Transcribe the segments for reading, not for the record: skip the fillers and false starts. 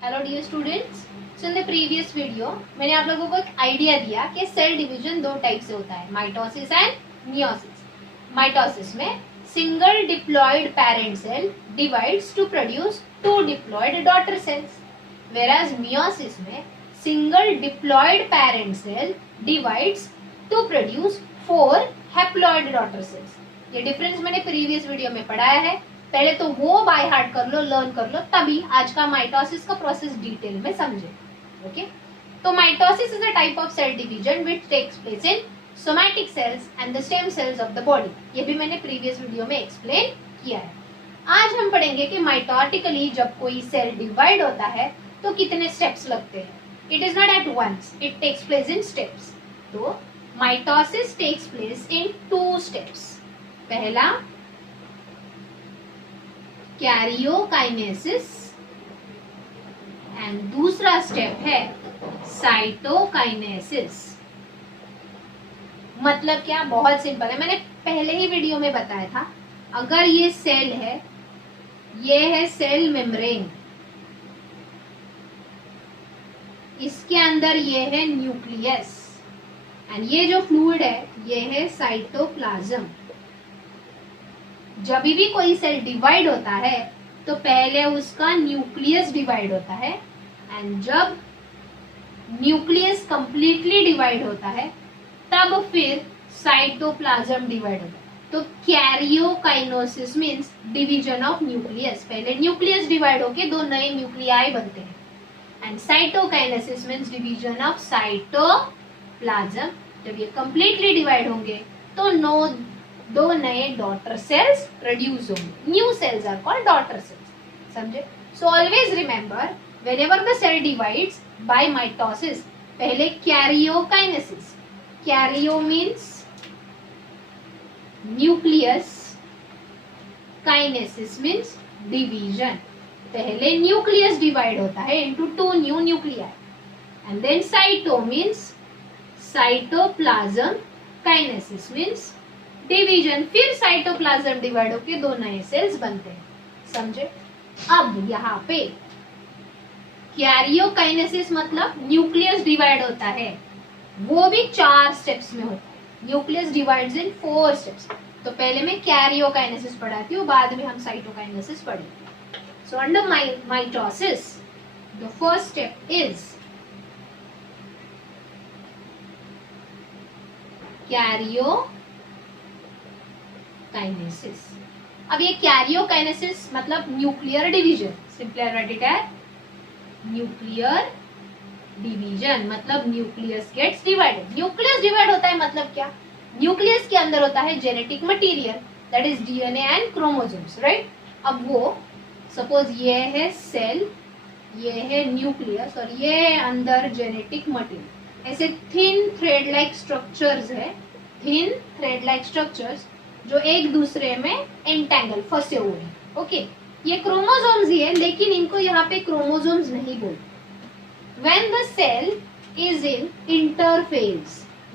Hello dear students, so in the previous video मैंने आप लोगों को एक आइडिया दिया कि सेल डिवीजन दो टाइप से होता है, माइटोसिस एंड मियोसिस। माइटोसिस में single diploid parent cell divides to produce two diploid daughter cells, whereas meiosis में single diploid parent cell divides to produce 4 haploid daughter cells. ये difference मैंने previous video में पढ़ाया है, पहले तो वो बाय हार्ट कर लो, लर्न कर लो, तभी आज का माइटोसिस का प्रोसेस डिटेल में समझे। ओके, तो mitosis is a type of cell division which takes place in somatic cells and the stem cells of the body. ये भी मैंने प्रीवियस वीडियो में एक्सप्लेन किया है। आज हम पढ़ेंगे कि माइटोटिकली जब कोई सेल डिवाइड होता है तो कितने स्टेप्स लगते हैं। It is not at once, it takes place in steps. तो mitosis takes place in 2 steps. पहला कैरियोकाइनेसिस एंड दूसरा स्टेप है साइटोकाइनेसिस। मतलब क्या, बहुत सिंपल है, मैंने पहले ही वीडियो में बताया था। अगर ये सेल है, ये है सेल मेम्ब्रेन, इसके अंदर ये है न्यूक्लियस एंड ये जो फ्लूइड है ये है साइटोप्लाज्म। जब भी कोई सेल डिवाइड होता है तो पहले उसका न्यूक्लियस डिवाइड होता है एंड जब न्यूक्लियस कंप्लीटली डिवाइड होता है तब फिर साइटोप्लाज्म डिवाइड होता है। तो karyokinesis means division of nucleus. पहले न्यूक्लियस डिवाइड होके 2 नए न्यूक्लियाई बनते हैं and cytokinesis means division of cytoplasm. जब ये कंप्लीटली डिवाइड होंगे तो 2 नए डॉटर सेल्स प्रोड्यूस होंगे। New cells are called daughter cells. समझे? So always remember, whenever the cell divides by mitosis, पहले karyokinesis. Karyo means nucleus, kinesis means division. पहले nucleus divide होता है into 2 new nuclei and then cyto means cytoplasm, kinesis means division, फिर cytoplasm divide होकर 2 नए sales बनते हैं। समझे? अब यहाँ पे कैरियोकाइनेसिस मतलब न्यूक्लियस डिवाइड होता है, वो भी 4 स्टेप्स में होता है। न्यूक्लियस डिवाइड्स इन 4 स्टेप्स। तो पहले मैं कैरियोकाइनेसिस पढ़ाती हूँ, बाद में हम साइटोकाइनेसिस पढ़ेंगे। So under mitosis the first step is karyokinesis. अब ये कैरियोकाइनेसिस मतलब nuclear division, simply write it as nuclear division, मतलब nucleus gets divided. Nucleus divide होता है मतलब क्या, न्यूक्लियस के अंदर होता है genetic material, that is DNA and chromosomes, right. अब वो सपोज ये है सेल, ये है न्यूक्लियस और ये अंदर जेनेटिक मटेरियल। ऐसे थिन थ्रेड लाइक स्ट्रक्चर्स है, थिन थ्रेड लाइक स्ट्रक्चर्स जो एक दूसरे में एंटेंगल फंसे हुए हैं। ओके, ये क्रोमोसोम्स ही है, लेकिन इनको यहाँ पे क्रोमोसोम्स नहीं बोलते। When the cell is in interphase,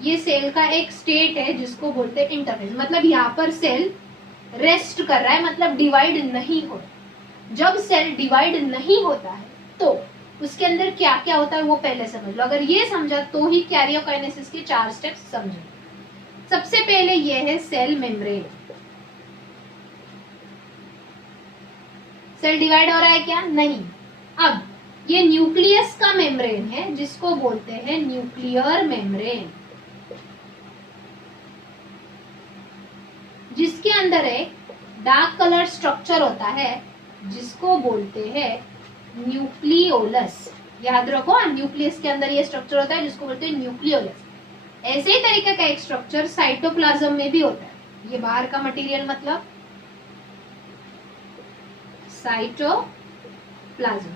ये सेल का एक स्टेट है जिसको बोलते हैं इंटरफेज। मतलब यहाँ पर सेल रेस्ट कर रहा है, मतलब डिवाइड नहीं हो रहा। जब सेल डिवाइड नहीं होता है तो उसके अंदर क्या क्या होता है वो पहले समझ लो। अगर ये समझा तो ही कैरियोकाइनेसिस के 4 स्टेप्स समझो। सबसे पहले ये है सेल मेम्ब्रेन। सेल डिवाइड हो रहा है क्या? नहीं। अब ये न्यूक्लियस का मेम्ब्रेन है जिसको बोलते हैं न्यूक्लियर मेम्ब्रेन, जिसके अंदर एक डार्क कलर स्ट्रक्चर होता है जिसको बोलते हैं न्यूक्लियोलस। याद रखो, न्यूक्लियस के अंदर ये स्ट्रक्चर होता है जिसको बोलते हैं न्यूक्लियोलस। ऐसे ही तरीके का एक स्ट्रक्चर साइटोप्लाज्म में भी होता है। ये बाहर का मटेरियल मतलब साइटोप्लाज्म।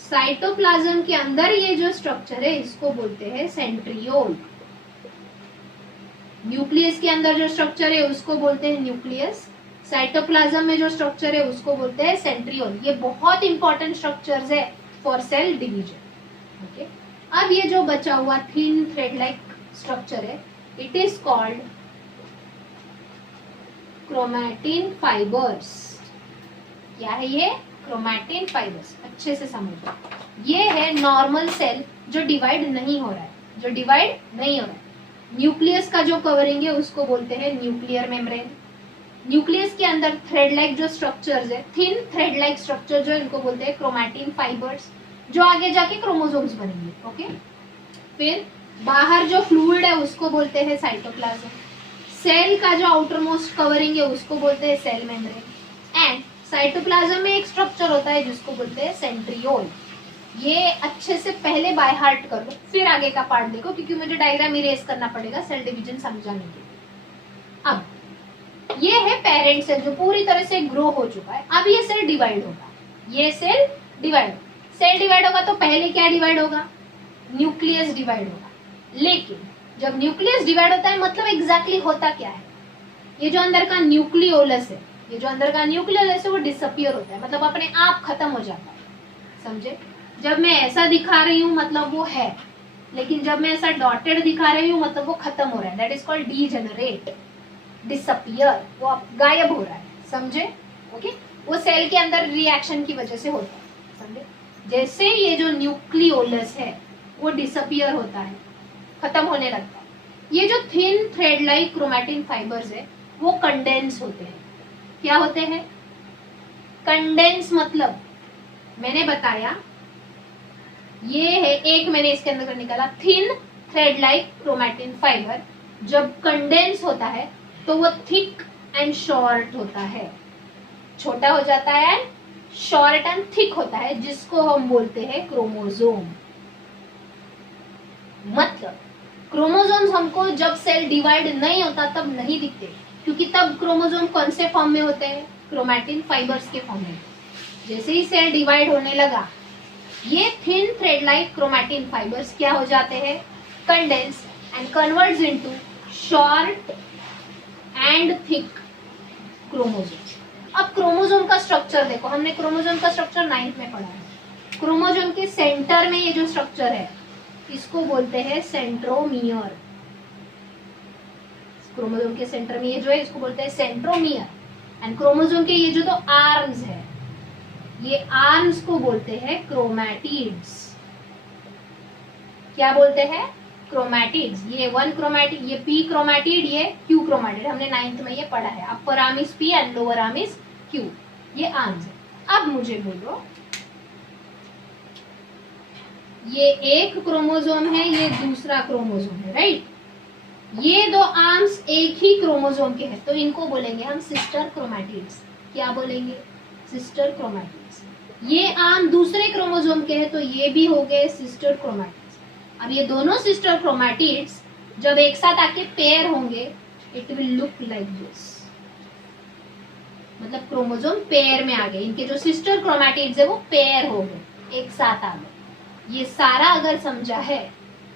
साइटोप्लाज्म के अंदर ये जो स्ट्रक्चर है इसको बोलते हैं सेंट्रियोल। न्यूक्लियस के अंदर जो स्ट्रक्चर है उसको बोलते हैं न्यूक्लियस। साइटोप्लाज्म में जो स्ट्रक्चर है उसको बोलते हैं सेंट्रियोल। ये बहुत इंपॉर्टेंट स्ट्रक्चर्स है फॉर सेल डिवीजन। ओके, अब ये जो बचा हुआ थिन थ्रेड लाइक स्ट्रक्चर है, it is called chromatin fibres. क्या है ये? Chromatin fibres. अच्छे से समझो। ये है नॉर्मल सेल जो डिवाइड नहीं हो रहा है, जो डिवाइड नहीं हो रहा है। न्यूक्लियस का जो कवरिंग है उसको बोलते हैं न्यूक्लियर मेम्ब्रेन। न्यूक्लियस के अंदर थ्रेड लाइक जो स्ट्रक्चर्स है, थिन थ्रेड लाइक स्ट्रक्चर जो इनको बोलते हैं क्रोमैटिन फाइबर्स, जो आगे जाके क्रोमोसोम्स बनेंगे। ओके, फिर बाहर जो फ्लूइड है उसको बोलते हैं साइटोप्लाज्म। सेल का जो आउटर मोस्ट कवरिंग है उसको बोलते हैं सेल मेम्ब्रेन। एंड साइटोप्लाज्म में एक स्ट्रक्चर होता है जिसको बोलते हैं सेंट्रियोल। ये अच्छे से पहले बाय हार्ट कर लो, फिर आगे का पार्ट देखो, क्योंकि मुझे डायग्राम इरेज करना पड़ेगा सेल डिवीजन समझाने के लिए। अब ये है पेरेंट सेल जो पूरी तरह से ग्रो हो चुका है। अब ये सेल डिवाइड होगा, ये सेल डिवाइड होगा तो पहले क्या डिवाइड होगा? न्यूक्लियस डिवाइड होगा। लेकिन जब न्यूक्लियस डिवाइड होता है मतलब एग्जैक्टली होता क्या है? ये जो अंदर का न्यूक्लियोलस है, ये जो अंदर का न्यूक्लियोलस है वो डिसअपियर होता है, मतलब अपने आप खत्म हो जाता है। समझे? जब मैं ऐसा दिखा रही हूँ मतलब वो है, लेकिन जब मैं ऐसा डॉटेड दिखा रही हूँ मतलब वो खत्म हो रहा है। That is called degenerate, disappear, वो अब गायब हो रहा है। समझे? ओके, वो सेल के अंदर रिएक्शन की वजह से होता है। समझे? जैसे ये जो न्यूक्लियोलस है वो डिसअपियर होता है, खत्म होने लगता है, ये जो thin thread like chromatin fibres है वो कंडेंस होते हैं। क्या होते हैं? कंडेंस मतलब मैंने बताया ये है, एक मैंने इसके अंदर निकाला thin thread like chromatin fibre. जब कंडेंस होता है तो वो थिक एंड शॉर्ट होता है, छोटा हो जाता है, शॉर्ट एंड थिक होता है, जिसको हम बोलते हैं क्रोमोसोम। मतलब क्रोमोसोम्स हमको जब सेल डिवाइड नहीं होता तब नहीं दिखते, क्योंकि तब क्रोमोसोम कौन से फॉर्म में होते हैं? क्रोमैटिन फाइबर्स के फॉर्म में। जैसे ही सेल डिवाइड होने लगा, ये thin thread like chromatin fibres क्या हो जाते हैं? Condense and converts into short and thick chromosomes. अब क्रोमोसोम का स्ट्रक्चर देखो, हमने क्रोमोसोम का स्ट्रक्चर 9th में पढ़ा है। क्रोमोसोम के सेंटर में ये जो स्ट्रक्चर है इसको बोलते हैं सेंट्रोमियर। क्रोमोसोम के सेंटर में ये जो है इसको बोलते हैं सेंट्रोमियर। एंड क्रोमोसोम के ये जो तो आर्म्स है, ये आर्म्स को बोलते हैं क्रोमैटिड्स। क्या बोलते हैं? क्रोमैटिड्स। ये 1 क्रोमैटिड, ये पी क्रोमैटिड, ये क्यू क्रोमैटिड, हमने 9th में ये पढ़ा है। Upper arm is P and lower arm is Q, ये आर्म्स है। अब मुझे बोलो, ये एक क्रोमोसोम है, ये दूसरा क्रोमोसोम है, राइट? ये दो आर्म्स एक ही क्रोमोसोम के हैं, तो इनको बोलेंगे हम सिस्टर क्रोमैटिड्स। क्या बोलेंगे? Sister chromatids. ये आर्म दूसरे क्रोमोसोम के हैं तो ये भी हो गए सिस्टर क्रोमैटिड्स। अब ये दोनों सिस्टर क्रोमैटिड्स जब एक साथ आके पेयर होंगे, it will look like this. मतलब क्रोमोसोम पेयर में आ गए, इनके जो सिस्टर क्रोमैटिड्स है वो पेयर हो गए, एक साथ आ गए। ये सारा अगर समझा है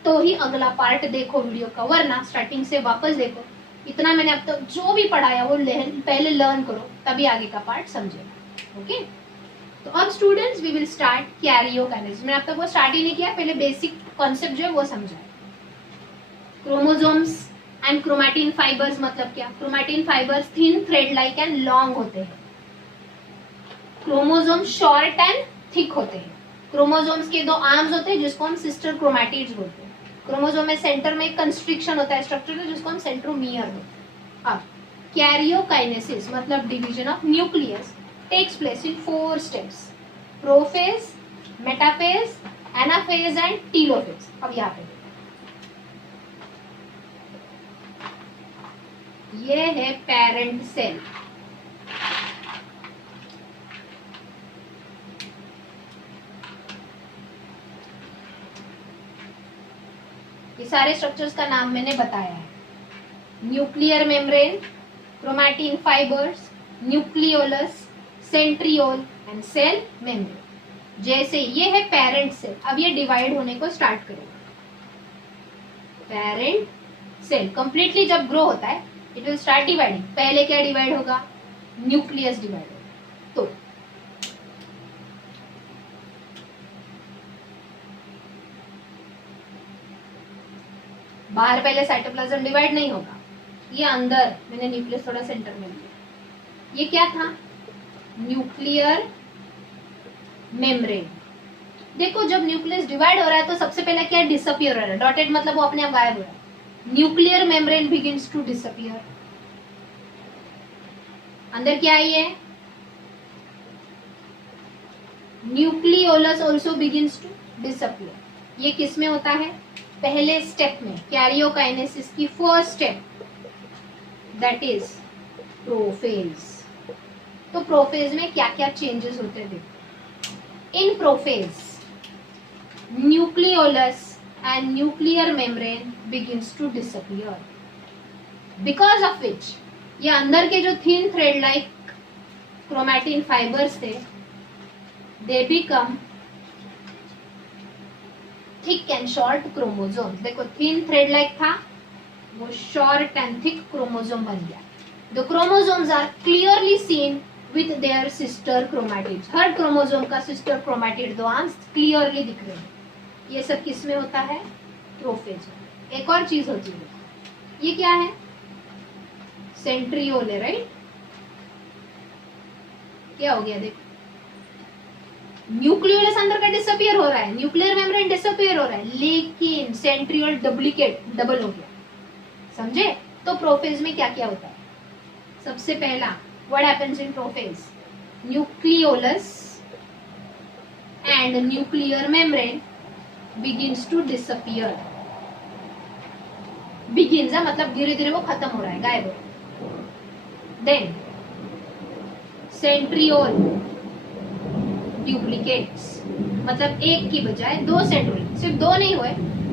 तो ही अगला पार्ट देखो वीडियो का, वरना स्टार्टिंग से वापस देखो। इतना मैंने अब तक जो भी पढ़ाया वो पहले लर्न करो, तभी आगे का पार्ट समझेगा। ओके, तो अब students we will start karyokinesis. मैंने अब तक वो स्टार्ट ही नहीं किया, पहले बेसिक कॉन्सेप्ट जो है वो समझा। क्रोमोसोम्स एंड क्रोमैटिन फाइबर्स मतलब क्या? Chromatin fibres thin thread like and long होते हैं, क्रोमोसोम शॉर्ट एंड थिक होते हैं। क्रोमोसोम्स के दो आर्म्स होते हैं जिसको हम सिस्टर क्रोमैटिड्स बोलते हैं। क्रोमोसोम में सेंटर में कंस्ट्रिक्शन होता है स्ट्रक्चर का, जिसको हम सेंट्रोमियर बोलते हैं। अब कैरियोकाइनेसिस मतलब division of nucleus takes place in 4 steps: prophase, metaphase, anaphase and telophase. अब यहाँ पे ये है पेरेंट सेल। ये सारे स्ट्रक्चर्स का नाम मैंने बताया है: nuclear membrane, chromatin fibres, nucleolus, centriole and cell membrane. जैसे ये है पेरेंट सेल, अब ये डिवाइड होने को स्टार्ट करेगा। पेरेंट सेल कंप्लीटली जब ग्रो होता है इट विल स्टार्ट डिवाइडिंग। पहले क्या डिवाइड होगा? न्यूक्लियस डिवाइड होगा। तो बाहर पहले साइटोप्लाज्म डिवाइड नहीं होगा, ये अंदर मैंने न्यूक्लियस थोड़ा सेंटर में लिया। ये क्या था? Nuclear membrane. देखो जब न्यूक्लियस डिवाइड हो रहा है तो सबसे पहले क्या डिसअपियर हो रहा है, डॉटेड मतलब वो अपने आप गायब हो रहा है। Nuclear membrane begins to disappear. अंदर क्या आई है, nucleolus also begins to disappear. ये किस में होता है, पहले स्टेप में, कैरियोकाइनेसिस की first step, that is prophase. तो प्रोफेज में क्या क्या चेंजेस होते हैं देखो। In prophase nucleolus and nuclear membrane begins to disappear, because of which ये अंदर के जो thin thread like chromatin fibres थे, they become thick and short chromosome. देखो थिन थ्रेड लाइक था, वो शॉर्ट एंड थिक क्रोमोसोम बन गया। The chromosomes are clearly seen with their sister chromatids. हर क्रोमोसोम का सिस्टर क्रोमैटिड दो आंस क्लियरली दिख रहे हैं। ये सब किस में होता है, प्रोफेज में। एक और चीज होती है, ये क्या है, सेंट्रियोल है, राइट। क्या हो गया देखो, न्यूक्लियोलस अंदर का डिसअपियर हो रहा है, न्यूक्लियर मेम्ब्रेन डिसअपियर हो रहा है, लेकिन सेंट्रियोल डुप्लीकेट डबल हो गया, समझे। तो प्रोफेज में क्या क्या होता है, सबसे पहला what happens in prophase, nucleolus and nuclear membrane begins to disappear. Begins मतलब धीरे धीरे वो खत्म हो रहा है, गायब हो रहा है। देन सेंट्रियोल डुप्लीकेट्स, मतलब एक की बजाय दो सेंट्रियोल, सिर्फ दो नहीं हुए,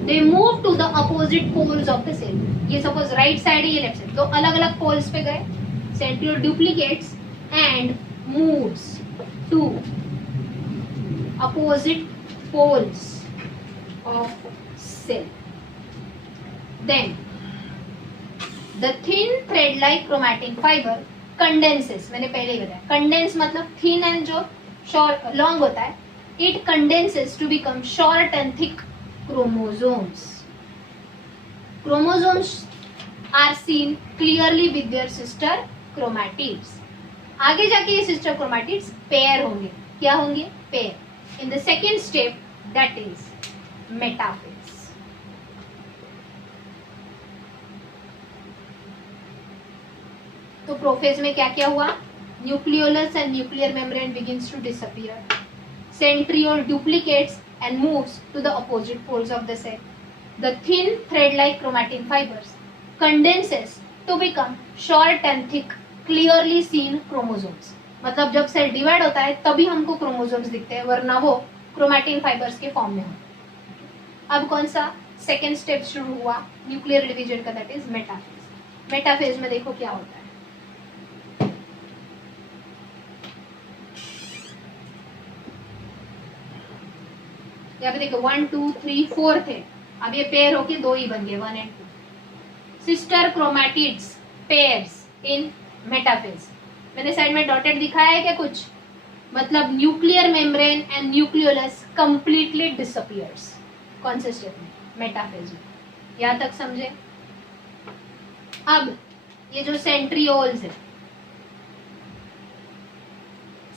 they move to the opposite poles of the cell. ये सपोज राइट साइड है, ये लेफ्ट साइड, दो अलग अलग पोल्स पे गए, centriole duplicates and moves to opposite poles of cell. Then the thin thread like chromatin fibre condenses. मैंने पहले ही बताया, कंडेंस मतलब थिन एंड जो शॉर्ट लॉन्ग होता है, it condenses to become short and thick chromosomes. Chromosomes are seen clearly with their sister chromatids. आगे जाके ये sister chromatids पेयर होंगे, क्या होंगे, pair, in the second step, that is metaphase. तो प्रोफेज में क्या क्या हुआ, nucleolus and nuclear membrane begins to disappear, centriole duplicates and moves to the opposite poles of the cell. The thin thread-like chromatin fibers condenses to become short and thick, clearly seen chromosomes. मतलब जब cell divide होता है तभी हमको chromosomes दिखते हैं, वरना वो क्रोमैटिन फाइबर्स के फॉर्म में हो। अब कौन सा सेकेंड स्टेप शुरू हुआ न्यूक्लियर डिवीजन का, दैट इज मेटाफेज। मेटाफेज में देखो क्या होता है, यहाँ पे देखो 1 2 3 4 थे, अब ये पेयर होके दो ही बन गए, 1 and 2। Sister chromatids pairs in metaphase. मैंने साइड में डॉटेड दिखाया है क्या कुछ, मतलब nuclear membrane and nucleolus completely disappears. कौन से स्टेप में, मेटाफेज में। यहाँ तक समझे। अब ये जो सेंट्रियोल्स है,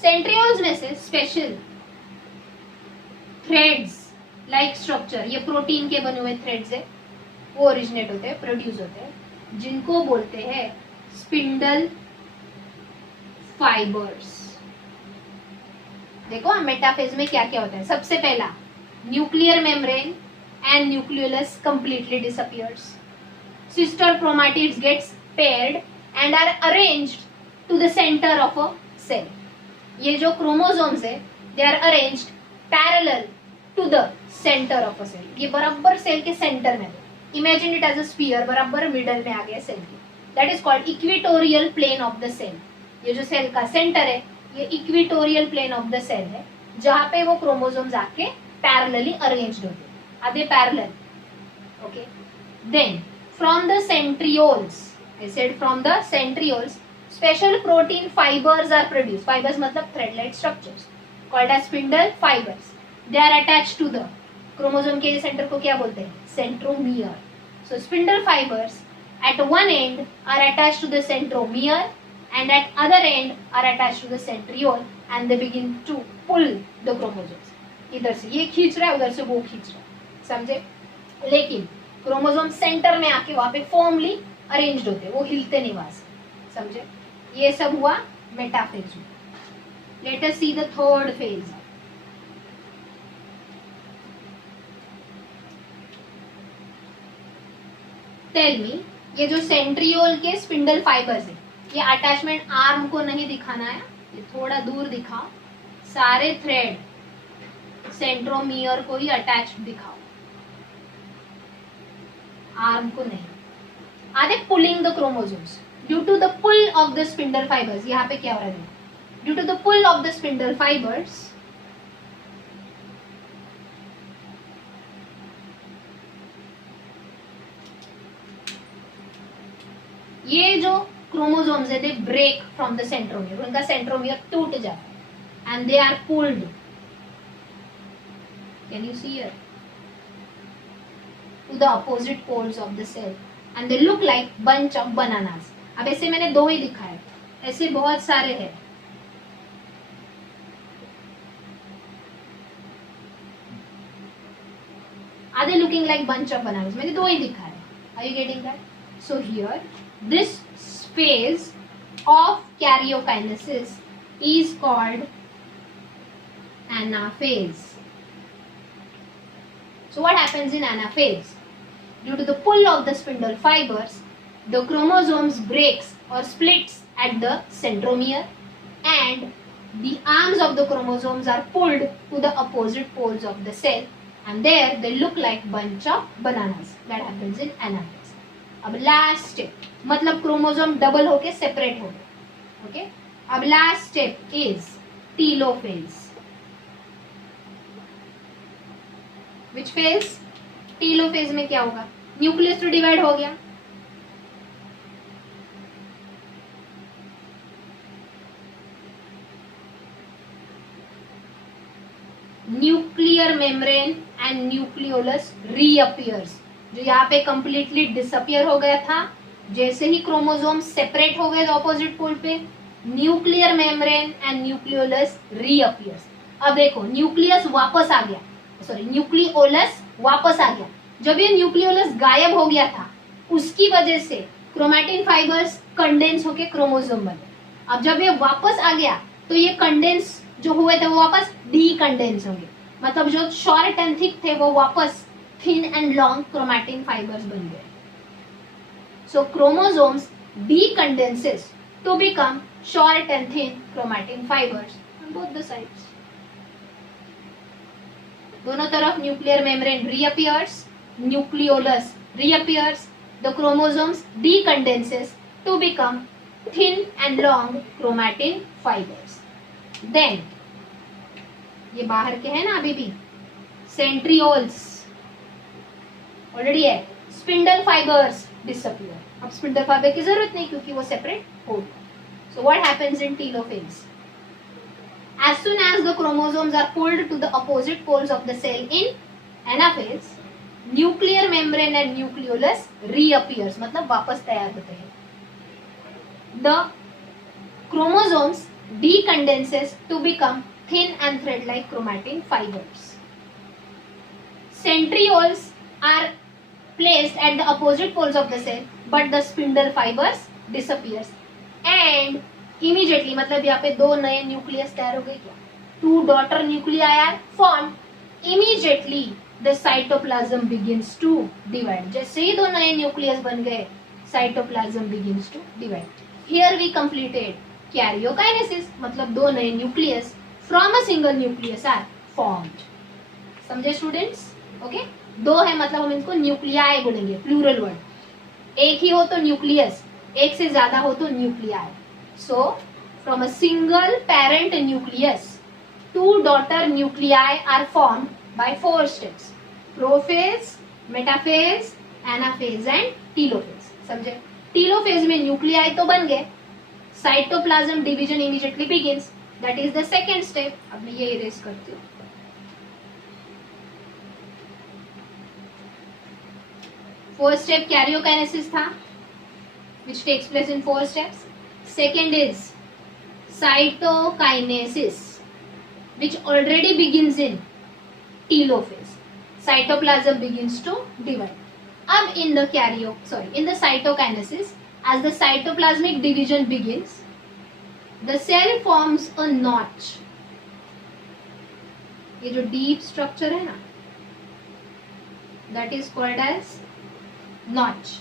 सेंट्रियोल्स में से स्पेशल थ्रेड्स लाइक स्ट्रक्चर, ये प्रोटीन के बने हुए थ्रेड्स है, वो ओरिजिनेट होते हैं, प्रोड्यूस होते हैं, जिनको बोलते हैं स्पिंडल फाइबर्स। देखो मेटाफेज में क्या क्या होता है, सबसे पहला nuclear membrane and nucleolus completely disappears, sister chromatids gets paired and are arranged to the centre of a cell. ये जो क्रोमोसोम्स है, they are arranged parallel to the centre of a cell. ये बराबर सेल के centre में, imagine it as a sphere, बराबर middle में आ गया सेल के, that is called equatorial plane of the cell. ये जो सेल का सेंटर है, ये equatorial plane of the cell है, जहां पे वो क्रोमोसोम्स आके पैरेलली अरेंज्ड होते हैं, आधे parallel, okay. Then from the centrioles, I said from the centrioles special protein fibres are produced. Fibres मतलब thread like structures called as spindle fibers. They are attached to the chromosome के centre को क्या बोलते हैं, centromere. So spindle fibers at one end are attached to the centromere and at other end are attached to the centriole and they begin to pull the chromosomes. इधर से ये खींच रहा है, उधर से वो खींच रहा है, समझे। लेकिन क्रोमोसोम सेंटर में आके वहां पे फॉर्मली अरेंज्ड होते हैं, वो हिलते नहीं वहां से, समझे। ये सब हुआ मेटाफेज में। Let us see the third phase. Tell me, ये जो सेंट्रियोल के स्पिंडल फाइबर्स है, ये अटैचमेंट आर्म को नहीं दिखाना है, ये थोड़ा दूर दिखाओ। सारे थ्रेड सेंट्रोमियर को ही अटैच्ड दिखाओ, आर्म को नहीं। Are they pulling the chromosomes due to the pull of the spindle fibres. यहाँ पे क्या हो रहा है, due to the pull of the spindle fibres ये जो क्रोमोसोम्स है they break from the centromere, उनका सेंट्रोमियर टूट जाता है and they are pulled. Can you see here, to the opposite poles of the cell and they look like bunch of bananas. अब ऐसे मैंने दो ही दिखाए, ऐसे बहुत सारे हैं। Are they looking like bunch of bananas? मैंने दो ही दिखा है। Are you getting that? So here, this phase of karyokinesis is called anaphase. So what happens in anaphase? Due to the pull of the spindle fibers, the chromosomes breaks or splits at the centromere, and the arms of the chromosomes are pulled to the opposite poles of the cell, and there they look like bunch of bananas. That happens in anaphase. अब last step, मतलब chromosome double होके separate हो गए, okay. अब last step is telophase. Which phase? Telophase में क्या होगा, nucleus तो डिवाइड हो गया, nuclear membrane and nucleolus reappears. जो यहाँ पे कंप्लीटली डिसअपियर हो गया था, जैसे ही क्रोमोसोम सेपरेट हो गए ऑपोजिट पोल पे, nuclear membrane and nucleolus reappears. अब देखो न्यूक्लियस वापस आ गया, सॉरी न्यूक्लियोलस वापस आ गया। जब ये न्यूक्लियोलस गायब हो गया था, उसकी वजह से क्रोमैटिन फाइबर्स कंडेंस होके क्रोमोसोम बने। अब जब ये वापस आ गया तो ये कंडेंस जो हुए थे वो वापस डीकंडेंस होंगे, मतलब जो शॉर्ट एंड थिक थे वो वापस thin and long chromatin fibres बन गए। सो chromosomes decondenses to become short and thin chromatin fibers on both the sides. दोनों तरफ nuclear membrane reappears, nucleolus reappears, the chromosomes decondenses to become thin and long chromatin fibers. Then ये बाहर के हैं ना अभी भी, सेंट्रियोल्स ऑलरेडी है, स्पिंडल फाइबर्स डिसअपियर। अब स्पिंडल फाइबर की जरूरत नहीं क्योंकि वो सेपरेट हो गए। So what happens in telophase? As soon as the chromosomes are pulled to the opposite poles of the cell in anaphase, nuclear membrane and nucleolus reappears, मतलब वापस तैयार होते हैं। The chromosomes decondenses to become thin and thread-like chromatin fibers. Centrioles are placed at the opposite poles of the cell, but the spindle fibers disappears, and immediately, मतलब यहाँ पे दो नए न्यूक्लियस तैयार हो गए क्या, two daughter nuclei are formed. Immediately the cytoplasm begins to divide. जैसे ही दो नए न्यूक्लियस बन गए, cytoplasm begins to divide. Here we completed karyokinesis, मतलब दो नए nucleus from a single nucleus are formed. समझे स्टूडेंट्स? ओके, दो है मतलब हम इनको न्यूक्लियाई बोलेंगे, प्लूरल वर्ड। एक ही हो तो न्यूक्लियस, एक से ज्यादा हो तो nuclei. So from a single parent nucleus, two daughter nuclei are formed by 4 steps: prophase, metaphase, anaphase and telophase. समझे? टीलोफेज में न्यूक्लियाई तो बन गए, cytoplasm division immediately begins, that is the second step. अब मैं ये इरेज करती हूँ। फर्स्ट स्टेप कैरियोकाइनेसिस था, which takes place in 4 steps. Second is cytokinesis, which already begins in telophase. Cytoplasm begins to divide. अब in the cytokinesis, as the cytoplasmic division begins, the cell forms a notch. ये जो deep structure है ना, that is called as notch.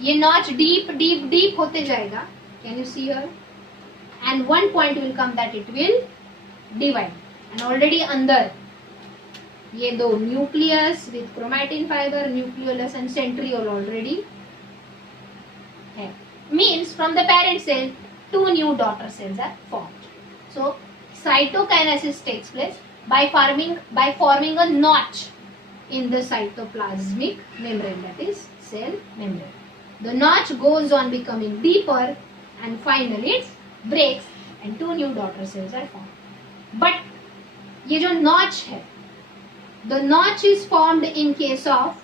ये notch deep होते जाएगा. Can you see here? And one point will come that it will divide. And already अंदर ये दो nucleus with chromatin fibre, nucleolus and centriole already है. Means from the parent cell 2 new daughter cells are formed. So cytokinesis takes place by forming a notch in the cytoplasmic membrane, that is cell membrane. The notch goes on becoming deeper and finally it breaks and 2 new daughter cells are formed. But ये जो notch है, the notch is formed in case of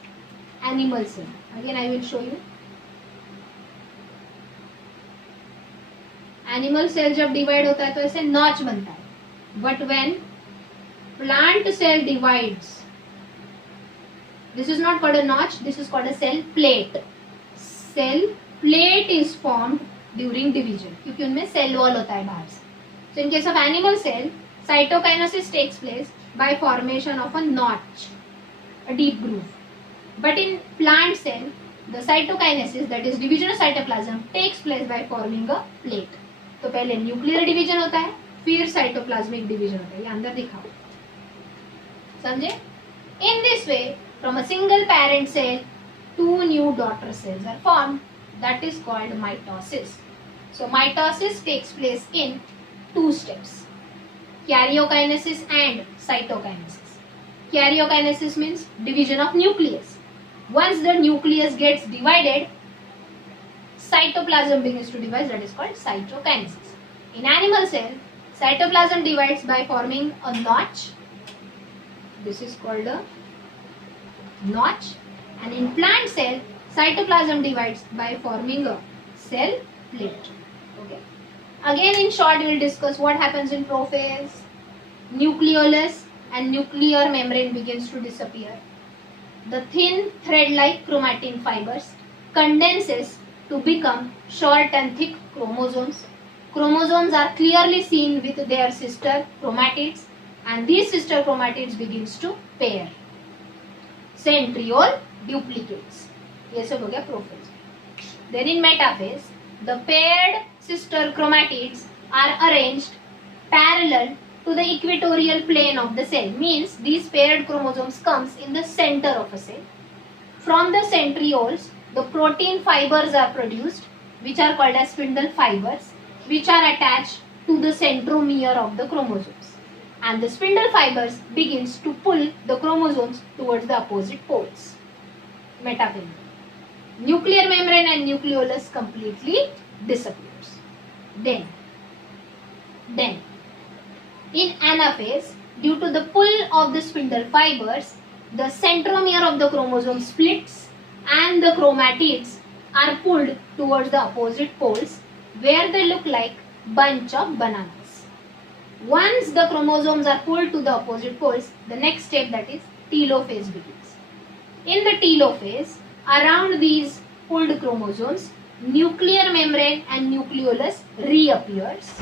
animal cell. Again I will show you. Animal cell जब divide होता है तो ऐसे notch बनता है. But when plant cell divides, this is not called a notch, this is called a cell plate. Cell plate is formed during division क्योंकि उनमें cell wall होता है बाहर से. So in case of animal cell, cytokinesis takes place by formation of a notch, a deep groove. But in plant cell, the cytokinesis, that is division of cytoplasm, takes place by forming a plate. तो पहले nuclear division होता है, फिर cytoplasmic division होता है. ये अंदर दिखाओ, समझे? In this way, from a single parent cell, 2 new daughter cells are formed. That is called mitosis. So mitosis takes place in 2 steps: karyokinesis and cytokinesis. Karyokinesis means division of nucleus. Once the nucleus gets divided, cytoplasm begins to divide, that is called cytokinesis. In animal cell, cytoplasm divides by forming a notch. This is called a notch. And in plant cell, cytoplasm divides by forming a cell plate. Okay. Again, in short, we will discuss what happens in prophase. Nucleolus and nuclear membrane begins to disappear. The thin thread-like chromatin fibers condenses to become short and thick chromosomes. Chromosomes are clearly seen with their sister chromatids, and these sister chromatids begins to pair. Centriole duplicates. ये सब हो गया prophase. Then in metaphase, the paired sister chromatids are arranged parallel to the equatorial plane of the cell. Means these paired chromosomes comes in the center of a cell. From the centrioles, the protein fibers are produced, which are called as spindle fibers, which are attached to the centromere of the chromosomes. And the spindle fibers begins to pull the chromosomes towards the opposite poles. Metaphase. Nuclear membrane and nucleolus completely disappears. Then in anaphase, due to the pull of the spindle fibers, the centromere of the chromosome splits and the chromatids are pulled towards the opposite poles, where they look like bunch of bananas. Once the chromosomes are pulled to the opposite poles, the next step, that is telophase, begins. In the telophase, around these pulled chromosomes, nuclear membrane and nucleolus reappears.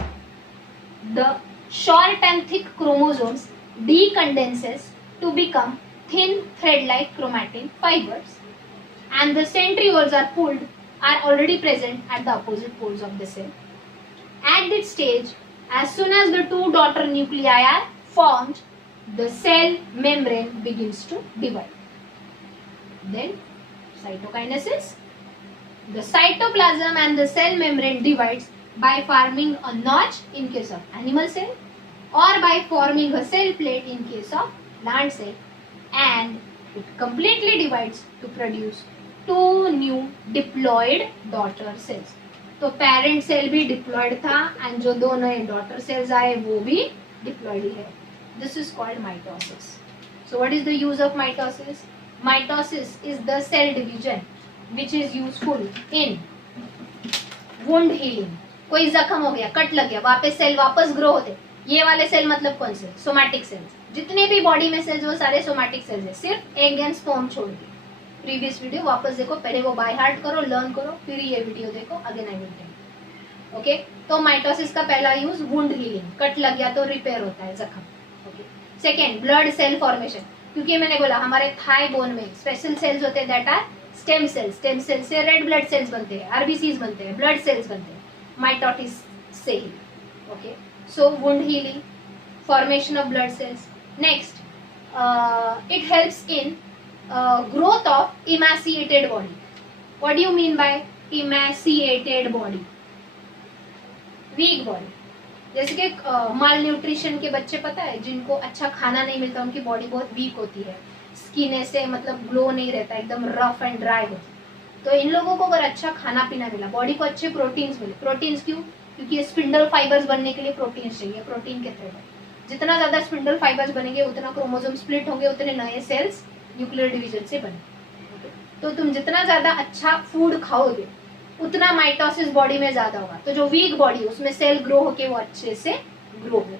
The short and thick chromosomes decondenses to become thin thread-like chromatin fibers, and the centrioles are already present at the opposite poles of the cell. At this stage, as soon as the 2 daughter nuclei are formed, the cell membrane begins to divide. Then cytokinesis. The cytoplasm and the cell membrane divides by forming a notch in case of animal cell, or by forming a cell plate in case of plant cell, and it completely divides to produce 2 new diploid daughter cells. तो parent cell भी diploid था and जो 2 नए daughter sales आए वो भी diploid ही है. This is called mitosis. So what is the use of mitosis? Mitosis is the cell division which is useful in wound healing. कोई जख्म हो गया, कट लग गया, वापस सेल वापस ग्रो होते. ये वाले सेल मतलब कौन से? Somatic cells. जितने भी बॉडी में सेल्स वो सारे सोमैटिक सेल्स है, सिर्फ एग एंड स्पर्म छोड़ के। प्रीवियस वीडियो वापस देखो, पहले वो बाय हार्ट करो, लर्न करो, फिर ये वीडियो देखो, again I will tell. Okay, तो माइटोसिस का पहला यूज वुंड हीलिंग, कट लग गया तो रिपेयर होता है जख्म। Okay, second blood cell formation, क्योंकि मैंने बोला हमारे थाई बोन में स्पेशल सेल्स होते हैं that are stem cells. Stem cells से रेड ब्लड सेल्स बनते हैं, आरबीसीज बनते हैं, ब्लड सेल्स बनते हैं माइटोसिस से ही। Okay, so wound healing, formation of blood cells. Next, it helps in growth of emaciated body. What do you mean by emaciated body? Weak body. जैसे कि माल न्यूट्रिशन के बच्चे, पता है जिनको अच्छा खाना नहीं मिलता, उनकी बॉडी बहुत वीक होती है, स्किन ऐसे मतलब ग्लो नहीं रहता, एकदम रफ एंड ड्राई होती। तो इन लोगों को अगर अच्छा खाना पीना मिला, बॉडी को अच्छे प्रोटीन्स मिले। प्रोटीन्स क्यों? क्योंकि ये स्पिंडल फाइबर्स बनने के लिए प्रोटीन्स चाहिए, प्रोटीन के थ्रेड है। जितना ज्यादा स्पिंडल फाइबर्स बनेंगे उतना क्रोमोसोम स्प्लिट होंगे, उतने नए सेल्स न्यूक्लियर डिवीजन से बने। तो तुम जितना ज्यादा अच्छा फूड खाओगे उतना माइटोसिस बॉडी में ज्यादा होगा। तो जो वीक बॉडी उसमें सेल ग्रो होके वो अच्छे से ग्रो होगा,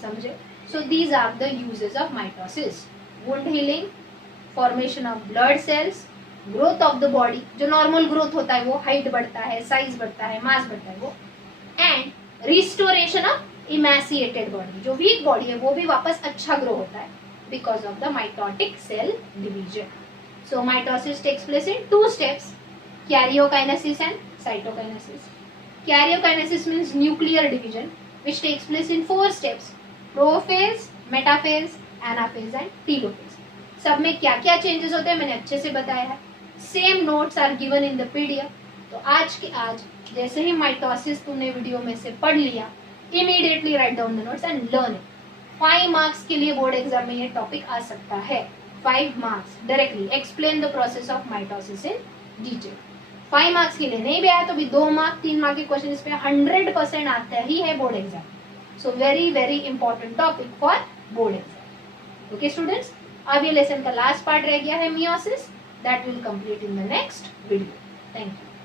समझे? So these are the uses of mitosis, wound healing, formation of blood cells, growth of the body, जो नॉर्मल ग्रोथ होता है वो हाइट बढ़ता है, साइज बढ़ता है, मास बढ़ता है वो, एंड रिस्टोरेशन ऑफ इमैसिएटेड बॉडी, जो वीक बॉडी है वो भी वापस अच्छा ग्रो होता है because of the mitotic cell division. So mitosis takes place in two steps, karyokinesis and cytokinesis. Karyokinesis means nuclear division, which takes place in 4 steps: prophase, metaphase, anaphase and telophase. सब में क्या क्या changes होते हैं मैंने अच्छे से बताया है। Same notes are given in the PDF. तो आज के आज जैसे ही माइटोसिस तुमने वीडियो में से पढ़ लिया, immediately write down the notes and learn it. 5 marks के लिए बोर्ड एग्जाम में ये टॉपिक आ सकता है। 5 marks directly explain the process of mitosis in detail. 5 marks के लिए नहीं भी आया तो भी 2 मार्क 3 मार्क के क्वेश्चन इस पे 100% आता ही है board exam. So very very important topic for board exam. Okay students, अब ये लेसन का लास्ट पार्ट रह गया है meiosis, that will complete in the next video. Thank you.